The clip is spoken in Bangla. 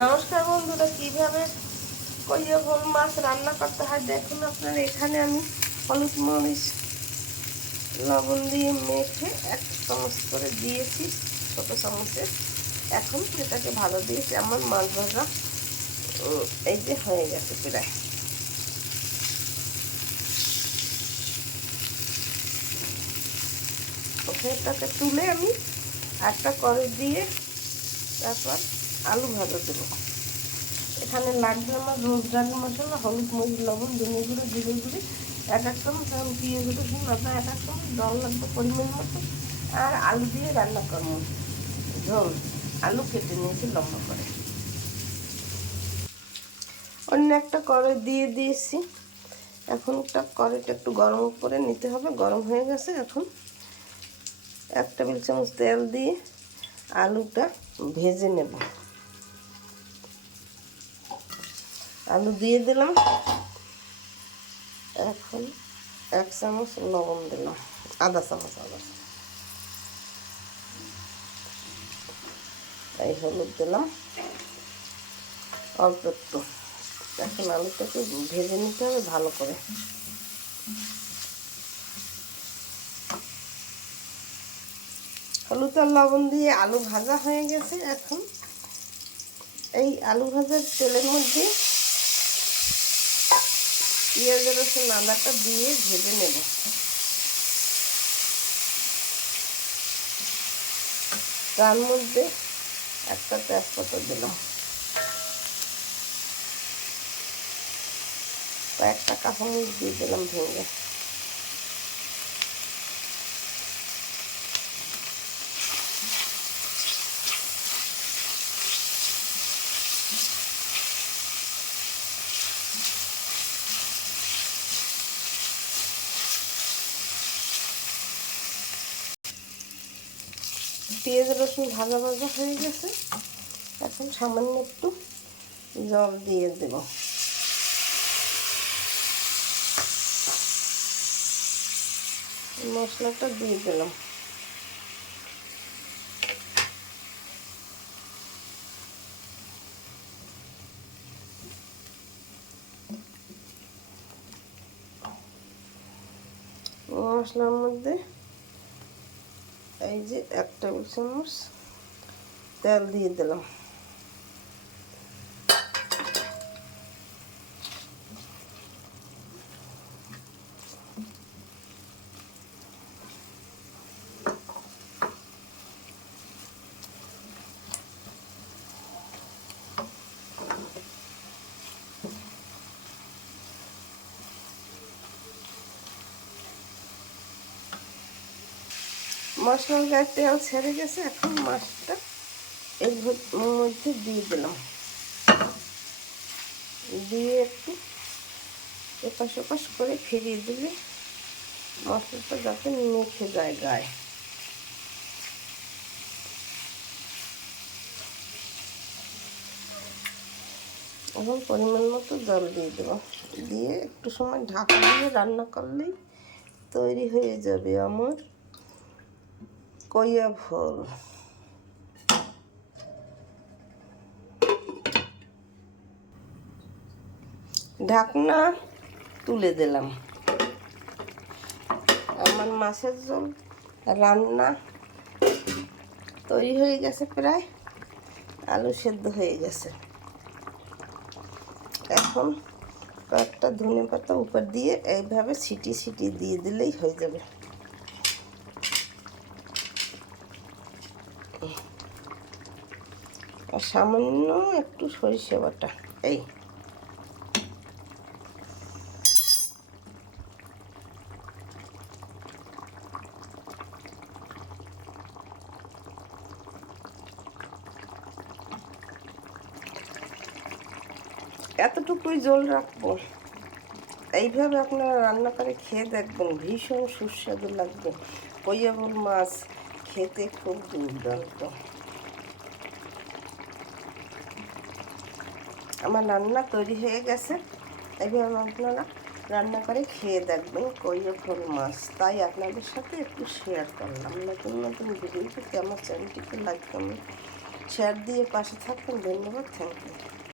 নমস্কার বন্ধুরা, কিভাবে কইয়া ভোল মাছ রান্না করতে হয় দেখুন আপনারা। এখানে আমি হলুদ মরিচ লবণ দিয়ে মেখে 1 চামচ করে দিয়েছি, ছোটো চামচে। এখন এটাকে ভালো দিয়েছি। আমার মাছ ভাজা এই যে হয়ে গেছে প্রায়। এটাকে তুলে আমি একটা কড়াই দিয়ে তারপর আলু ভাজা দেবো। এখানে লাগবে আমার রোজ ডাল মশলা, হলুদ মরিচ লবণ ধনে গুঁড়ো জিরে গুঁড়ি 1 চামচ, এখন পেঁয়াজ রসুন আদা 1 চামচ, জল লাগবে পরিমাণ মতো। আর আলু দিয়ে রান্না করবো ঝোল। আলু কেটে নিয়েছি লম্বা করে। অন্য একটা কড়াই দিয়ে দিয়েছি। এখন কড়াইটা একটু গরম করে নিতে হবে। গরম হয়ে গেছে। এখন 1 টেবিল চামচ তেল দিয়ে আলুটা ভেজে নেব। আলু দিয়ে দিলাম। এখন 1 চামচ লবণ দিলাম, আধা চামচ এই হলুদ দিলাম অল্প একটু। এখন আলুটাকে ভেজে নিতে হবে ভালো করে। হলুদ আর লবণ দিয়ে আলু ভাজা হয়ে গেছে। এখন এই আলু ভাজার তেলের মধ্যে পেঁয়াজ রসুন আদাটা দিয়ে ভেজে নেব। তার মধ্যে একটা তেজপাতা দিলাম, কয়েকটা কাঁচামরিচ দিয়ে দিলাম ভেঙে। পেঁয়াজ রসুন ভাজা ভাজা হয়ে গেছে। এখন সামান্য একটু জল দিয়ে দেব। মশলাটা দিয়ে দিলাম। মশলার মধ্যে এই যে 1 টেবিল চামচ তেল দিয়ে দিলাম। মশলার গায়ে তেল ছেড়ে গেছে। এখন মাছটা এর মধ্যে দিয়ে দিলাম, দিয়ে একটু এপাশ ওপাশ করে ফিরিয়ে দিলে মশলাটা যাতে মেখে যায় গায়ে। এখন পরিমাণ মতো জল দিয়ে দেবো। দিয়ে একটু সময় ঢাকা দিয়ে রান্না করলেই তৈরি হয়ে যাবে আমার কইয়া ভোল। ঢাকনা তুলে দিলাম। আমার মাছের ঝোল রান্না তৈরি হয়ে গেছে প্রায়। আলু সেদ্ধ হয়ে গেছে। এখন কয়েকটা ধনেপাতা উপর দিয়ে এইভাবে ছিটি ছিটি দিয়ে দিলেই হয়ে যাবে। আর সামান্য একটু সরিষা বাটা। এই এতটুকুই জল রাখবো। এইভাবে আপনারা রান্না করে খেয়ে দেখবেন, ভীষণ সুস্বাদু লাগবে। কইয়া ভোল মাছ খেতে খুব দুর্দান্ত। আমার রান্না তৈরি হয়ে গেছে। এইভাবে আপনারা রান্না করে খেয়ে দেখবেন কইয়া ভোল মাছ। তাই আপনাদের সাথে একটু শেয়ার করলাম। নতুন নতুন ভিডিও পেতে আমার চ্যানেলটিকে লাইক কমেন্ট শেয়ার দিয়ে পাশে থাকবেন। ধন্যবাদ, থ্যাংক ইউ।